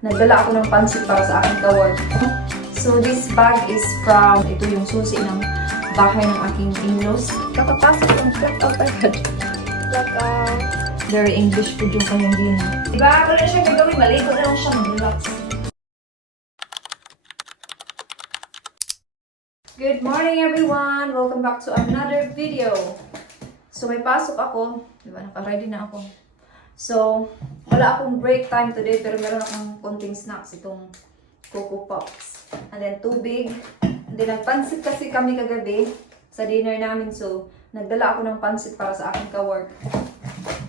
Nagdala ako ng pansit para sa aking ka-work. So this bag is from, ito yung susi ng bahay ng aking in-laws. Kakapasok ng flat out agad. Very English food yung kanyang din. Diba? Wala siya gagawin. Maligo na lang siya. Mag-relax. Good morning everyone! Welcome back to another video. So may pasok ako. Diba? Naka-ready na ako. So, wala akong break time today pero meron akong konting snacks. Itong Coco Pops. And then tubig. And then nagpansit kasi kami kagabi sa dinner namin. So, nagdala ako ng pansit para sa aking ka-work.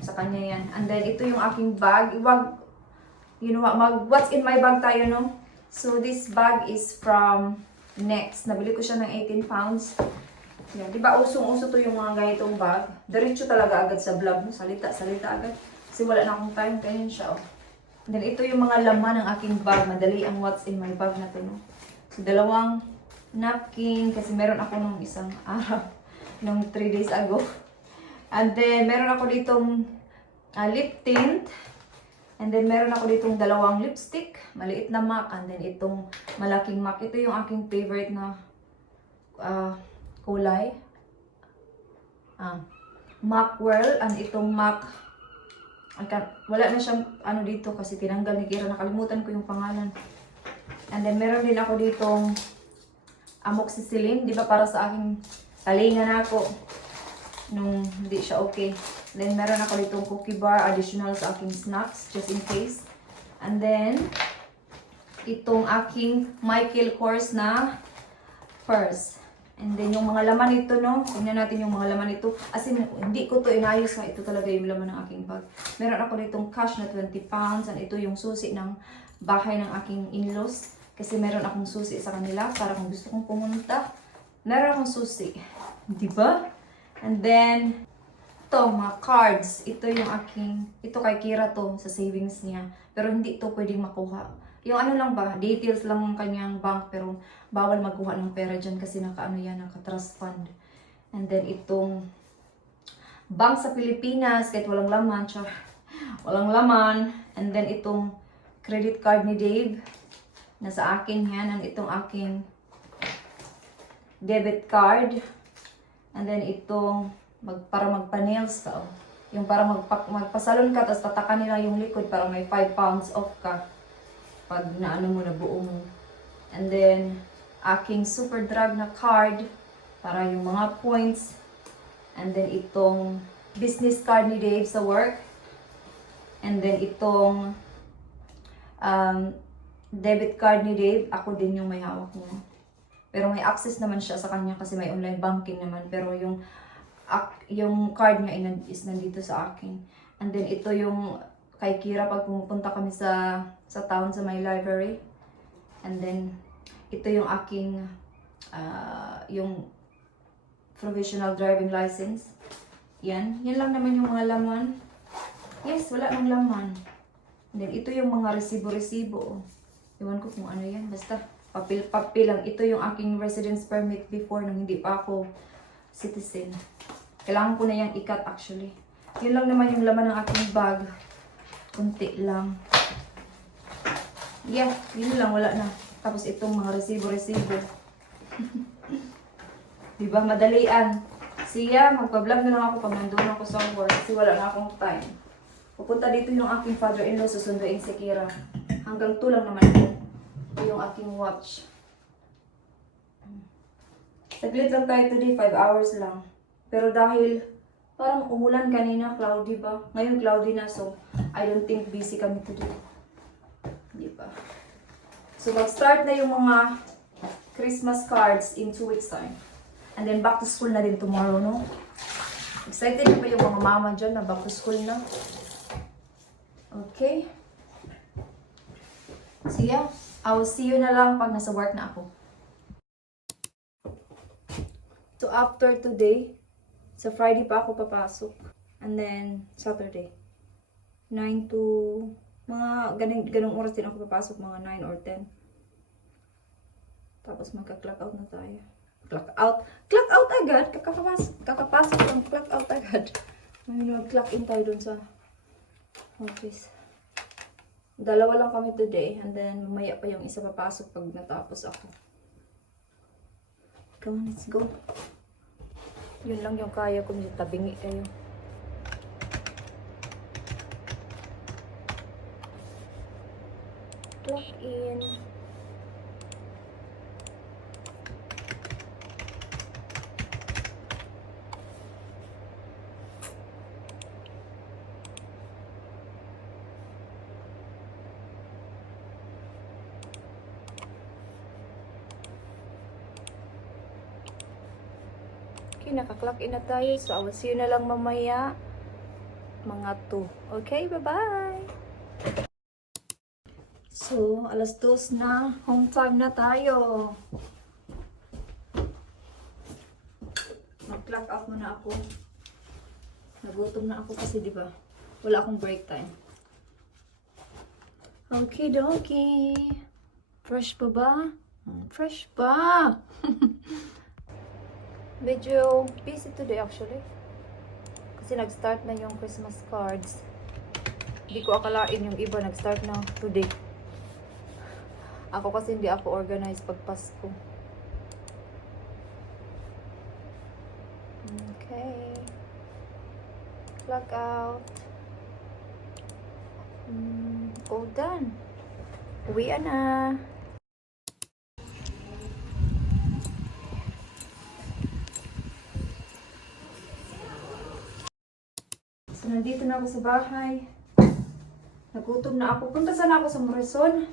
Sa kanya yan. And then ito yung aking bag. You know what? What's in my bag tayo, no? So, this bag is from Next. Nabili ko siya ng 18 pounds. Yan. Diba usong-uso to yung mga ganitong bag? Diretso talaga agad sa vlog mo. Salita agad. Kasi wala na akong time. Ganyan siya, oh. And then ito yung mga laman ng aking bag. Madali ang what's in my bag na to, no? So, dalawang napkin. Kasi meron ako nung isang araw. Nung 3 days ago. And then, meron ako ditong lip tint. And then, meron ako ditong dalawang lipstick. Maliit na MAC. And then, itong malaking MAC. Ito yung aking favorite na kulay. MAC Whirl. And itong MAC. Wala na siyang ano dito kasi tinanggal ni Kira. Nakalimutan ko yung pangalan. And then, meron din ako ditong amoxicillin. Di ba para sa aking talingan ako. Nung hindi siya okay. Then, meron ako ditong cookie bar, additional sa aking snacks, just in case. And then, itong aking Michael Kors na purse. And then, yung mga laman nito, no? Tingnan natin yung mga laman nito. As in, hindi ko to inayos na. Ito talaga yung laman ng aking bag. Meron ako ditong cash na 20 pounds. And ito yung susi ng bahay ng aking in-laws. Kasi meron akong susi sa kanila. Para kung gusto kong pumunta, meron akong susi. Diba? And then, ito, mga cards. Ito yung aking, ito kay Kira to, sa savings niya. Pero hindi to pwedeng makuha. Yung ano lang ba, details lang ng kanyang bank, pero bawal magkuha ng pera dyan kasi naka-ano yan, naka-trust fund. And then, itong bank sa Pilipinas, kahit walang laman, walang laman. And then, itong credit card ni Dave, nasa akin yan. And itong aking debit card. And then itong para magpa-nails ka. Oh. Yung para magpasalon ka, tapos tatakan nila yung likod para may 5 pounds off ka. Pag naano mo na buo mo. And then, aking super drug na card para yung mga points. And then itong business card ni Dave sa work. And then itong debit card ni Dave, ako din yung may hawak niya. Pero may access naman siya sa kanya kasi may online banking naman. Pero yung card niya is nandito sa akin. And then ito yung kay Kira pag pumupunta kami sa town sa my library. And then ito yung aking yung provisional driving license. Yan lang naman yung mga laman. Yes, wala nang laman. And then ito yung mga resibo-resibo. Iwan ko kung ano yan. Basta papel lang. Ito yung aking residence permit before nung hindi pa ako citizen. Kailangan ko na yung ikat actually. Yun lang naman yung laman ng aking bag. Kunti lang. Yeah, yun lang. Wala na. Tapos itong mga resibo-resibo. Diba? Madalian. Siya, magpa-vlog na lang ako pag nandun ako sa work kasi wala na akong time. Pupunta dito yung aking father-in-law, susunduin si Kira. Hanggang 2 lang naman ito. Ito yung aking watch. Saglit lang tayo today, 5 hours lang. Pero dahil parang umulan kanina, cloudy ba? Ngayon cloudy na, so I don't think busy kami today. Di ba? So mag-start na yung mga Christmas cards in 2 weeks time. And then back to school na din tomorrow, no? Excited na ba yung mga mama dyan na back to school na? Okay. So yeah, I will see you na lang pag nasa work na ako. So after today, sa Friday pa ako papasok. And then Saturday. 9 to mga ganung oras din ako papasok, mga 9 or 10. Tapos magka-clock out na tayo. Clock out agad. Kakapasok lang, clock out agad. Mag-clock in tayo dun sa office. Dalawa lang kami today. And then, mamaya pa yung isa papasok pag natapos ako. Come on, let's go. Yun lang yung kaya ko. Medyo tabingi kayo. Plug in. Okay, naka-clock in na tayo. So, I will see you na lang mamaya. Mga 2. Okay, bye-bye! So, alas 2 na. Home time na tayo. Mag-clock out muna ako. Nagutom na ako kasi, di ba? Wala akong break time. Okay, dokie. Fresh pa ba? Fresh pa! Medyo busy today actually. Kasi nag-start na yung Christmas cards. Hindi ko akalain yung iba nag-start na today. Ako kasi hindi ako organized pag Pasko. Okay. Clock out. All done. Uwian na. So, nandito na ako sa bahay. Nagutom na ako. Punta sana ako sa Morrison.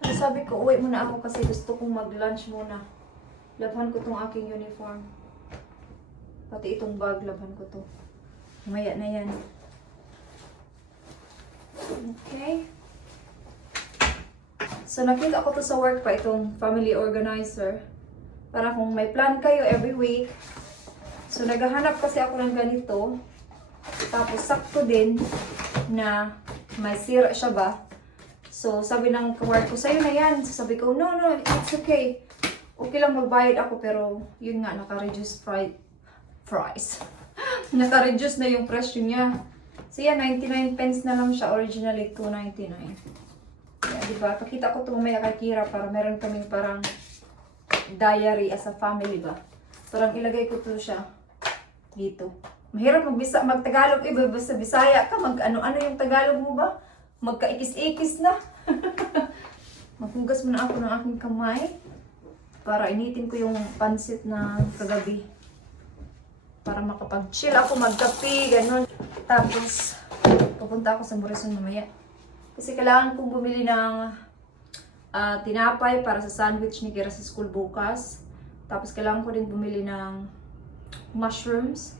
Pero sabi ko, uwi muna ako kasi gusto kong mag-lunch muna. Labhan ko tong aking uniform. Pati itong bag, labhan ko to. Mamaya na yan. Okay. So, nakita ko to sa work pa, itong family organizer. Para kung may plan kayo every week. So, naghahanap kasi ako ng ganito. Tapos, sakto din na may sira siya ba. So, sabi ng kawork ko, sa'yo na yan. So, sabi ko, no, it's okay. Okay lang magbayad ako, pero yun nga, naka-reduce price. Naka-reduce na yung presyo niya. So, yan, 99 pence na lang siya. Originally, 2.99. Yeah, diba? Pakita ko ito mamaya kay Kira para meron kaming parang diary as a family ba. Parang ilagay ko to siya dito. Mahirap mag-Tagalog, basta Bisaya ka, ano-ano yung Tagalog mo ba? Magkaikis-ikis na. Maghugas muna ako ng aking kamay para initin ko yung pansit na kagabi. Para makapag-chill ako, magkape, ganun. Tapos, pupunta ako sa Morrison mamaya. Kasi kailangan kong bumili ng tinapay para sa sandwich ni Kira sa school bukas. Tapos, kailangan ko din bumili ng mushrooms.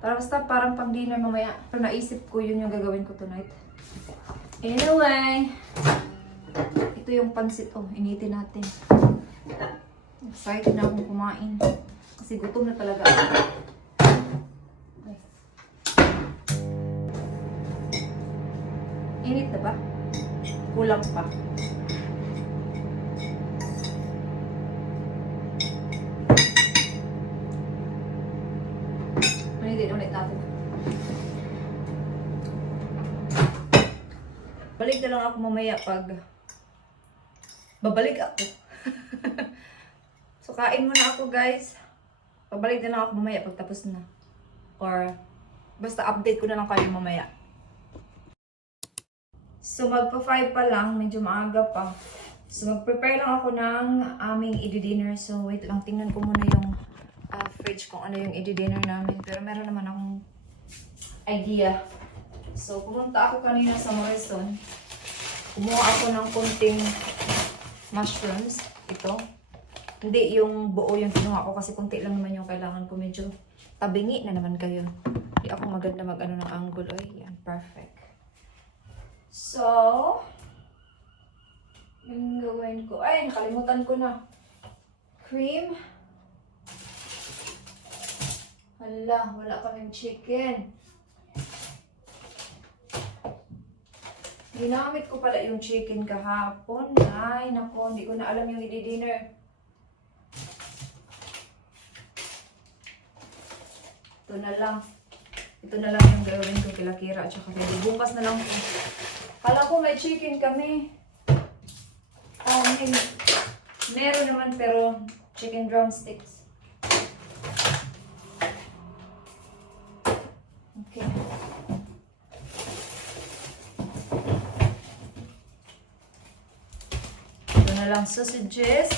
Para basta parang pang dinner mamaya. Pero naisip ko yun yung gagawin ko tonight. Anyway, ito yung pansit. Oh, initin natin. Excited na akong kumain. Kasi gutom na talaga ako. Okay. Init na ba? Kulang pa. Ulit natin. Balik na lang ako mamaya pag babalik ako. So, kain muna ako, guys. Pabalik na lang ako mamaya pag tapos na. Or, basta update ko na lang kayo mamaya. So, magpa-5 pa lang. Medyo maaga pa. So, mag-prepare lang ako ng aming i-dinner. So, wait lang. Tingnan ko muna yung fridge kung ano yung i-dinner namin. Pero meron naman akong idea. So, pumunta ako kanina sa Morrison. Kumuha ako ng kunting mushrooms. Ito. Hindi yung buo yung kinuha ko kasi kunti lang naman yung kailangan ko. Medyo tabingi na naman kayo. Hindi ako maganda mag-ano ng angle. Oy, yan. Perfect. So, yung gawin ko. Ay, nakalimutan ko na. Cream. Hala, wala kaming chicken. Ginamit ko pala yung chicken kahapon. Ay, nako, hindi ko na alam yung i-dinner. Ito na lang. Ito na lang yung gawin ko kila Kira at saka ready. Bukas na lang ito. Kala ko may chicken kami. Oh, meron naman pero chicken drumsticks. Okay. Ito na lang sausages,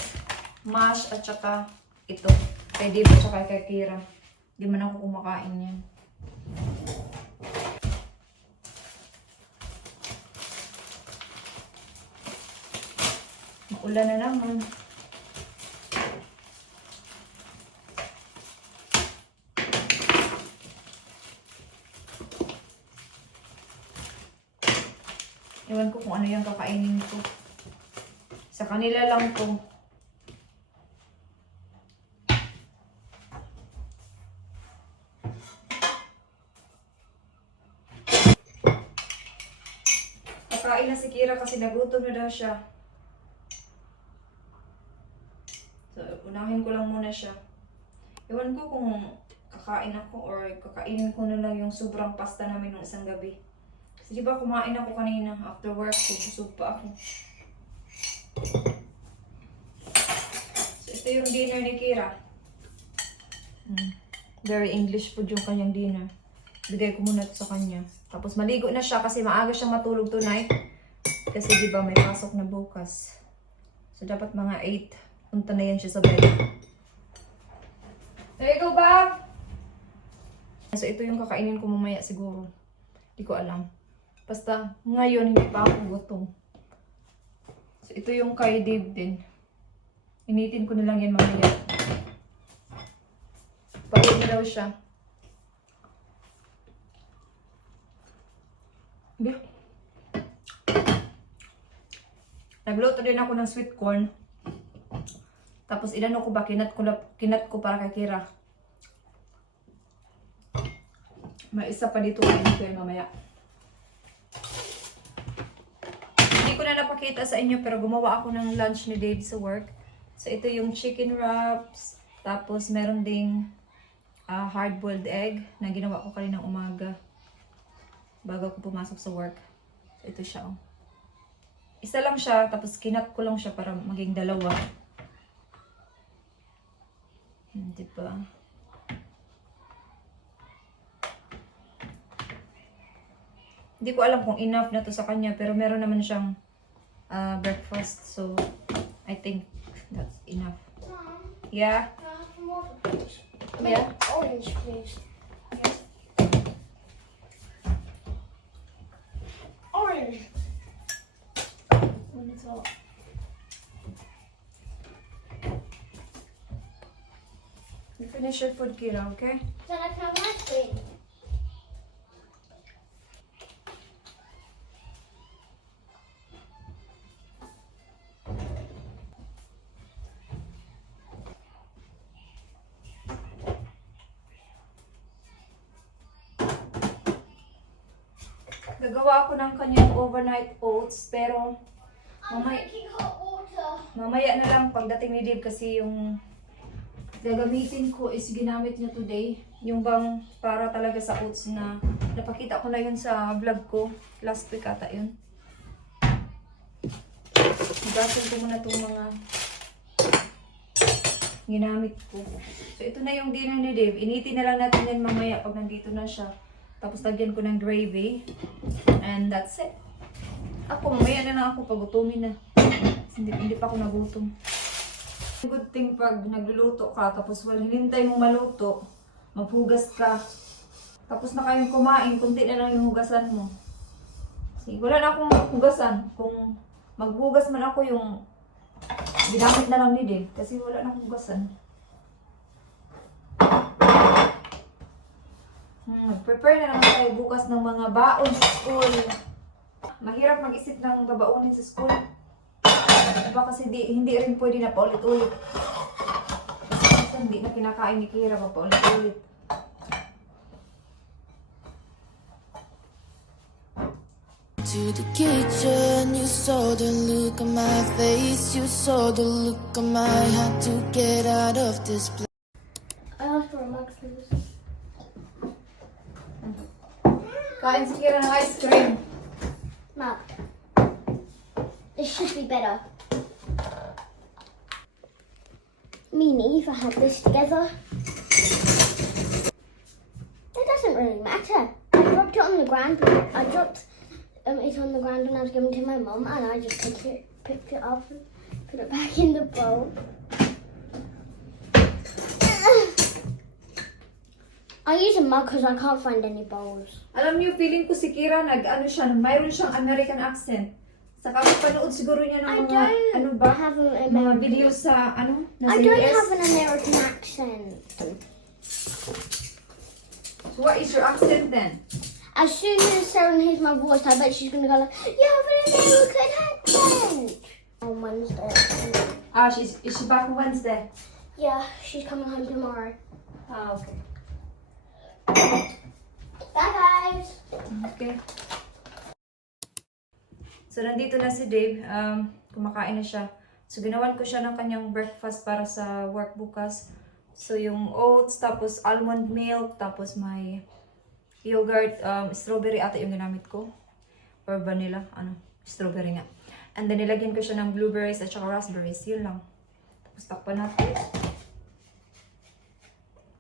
mash at saka ito. Kay Dave at saka kay Kira. Hindi man ako kumakain yan. Ulan na naman. Ewan ko kung ano yung kakainin ko. Sa kanila lang to. Kakain na si Kira kasi nagutom na daw siya. So, unahin ko lang muna siya. Ewan ko kung kakain ako or kakainin ko na lang yung sobrang pasta namin ng isang gabi. Kasi diba kumain ako kanina after work ko, busog pa ako. So, ito yung dinner ni Kira. Very English food yung kanyang dinner. Bigay ko muna ito sa kanya. Tapos maligo na siya kasi maaga siyang matulog tonight. Kasi diba may pasok na bukas. So, dapat mga 8. Punta na yan siya sa bed. There you go, Bob! So, ito yung kakainin ko mamaya siguro. Hindi ko alam. Basta, ngayon, hindi pa ako gutom. So, ito yung kay Dave din. Initin ko na lang yan mamaya. Pagod na daw siya. Okay. Nagluto din ako ng sweet corn. Tapos inano ko ba, kinat ko para kay Kira. May isa pa dito kainin ko yun mamaya. Hindi ko na napakita sa inyo pero gumawa ako ng lunch ni Dave sa work. So ito yung chicken wraps. Tapos meron ding hard-boiled egg na ginawa ko kaninang umaga. Bago ko pumasok sa work. So ito siya. Oh. Isa lang siya tapos kinat ko lang siya para maging dalawa. Diba? Hindi ko alam kung enough na to sa kanya pero meron naman siyang breakfast so I think that's enough. Mom, Yeah? can I have some water, please? Yeah? Orange, please. Orange. When it's all. You finish your food, Kira, okay? Then I can have ice cream. Gagawa ako ng kanyang overnight oats pero I'm drinking hot water. mamaya na lang pagdating ni Dave kasi yung gagamitin ko is ginamit niya today. Yung bang para talaga sa oats na napakita ko na yun sa vlog ko. Last week ata yun. Higasin ko muna itong mga ginamit ko. So ito na yung dinner ni Dave. Initin na lang natin yan mamaya pag nandito na siya. Tapos lagyan ko ng gravy. And that's it. Ako, mamaya na lang ako pagutumin na. Hindi pa ako nagutom. Good thing pag nagluluto ka, tapos hinintay mong maluto, maghugas ka. Tapos na kayong kumain, kunti na lang yung hugasan mo. Sige, wala na akong hugasan. Kung maghugas man ako yung ginamit na lang ni Dave, kasi wala na akong hugasan. Mag-prepare na naman tayo bukas ng mga baon sa school. Mahirap mag-isip ng babaonin sa school. Diba kasi hindi rin pwede na paulit-ulit. Kasi hindi na kinakain ni Kira pa paulit-ulit. To the kitchen, you saw the look on my face, you saw the look on my heart to get out of this place. I asked for a mug, please. Kain si Kira ng ice cream. Mug. This should be better. Me and Eva had this together. It doesn't really matter. I dropped it on the ground. I dropped it on the ground when I was giving it to my mum, and I just picked it up and put it back in the bowl. I use a mug because I can't find any bowls. Alam niyo, feeling ko si Kira mayroon siyang American accent. Saka panood siguro niya ng mga, ano ba? Have an Mga videos sa, nasa I don't US. have an American accent. So what is your accent then? As soon as Sarah hears my voice, I bet she's gonna go like, "You have an American accent." On Wednesday. Is she back on Wednesday? Yeah, she's coming home tomorrow. Okay. Bye, guys. Okay. So, nandito na si Dave. Kumakain na siya. So, ginawan ko siya ng kanyang breakfast para sa work bukas. So, yung oats, tapos almond milk, tapos may yogurt, strawberry ata yung ginamit ko. Or vanilla, strawberry nga. And then, nilagyan ko siya ng blueberries at saka raspberries. Yun lang. Tapos, takpan natin.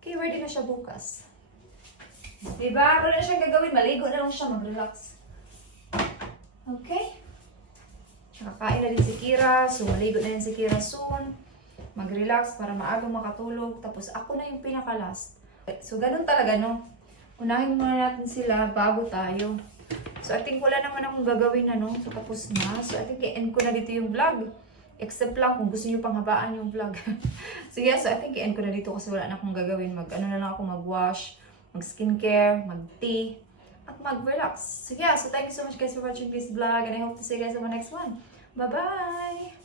Okay, ready na siya bukas. Diba? Wala na siyang gagawin. Maligo na lang siya. Mag-relax. Okay? Nakakain na din si Kira. So, maligo na din si Kira soon. Mag-relax para maagang makatulog. Tapos, ako na yung pinaka-last. So, ganun talaga, no? Unahin muna natin sila bago tayo. So, I think wala naman akong gagawin na, no? So, tapos na. So, I think i-end ko na dito yung vlog. Except lang kung gusto nyo pang habaan yung vlog. So, yeah. So, I think i-end ko na dito kasi wala na akong gagawin. Ano na lang ako, mag-wash, mag-skincare, mag-tea, at mag-relax. So, yeah. So, thank you so much guys for watching this vlog. And I hope to see you guys on my next one. Bye-bye!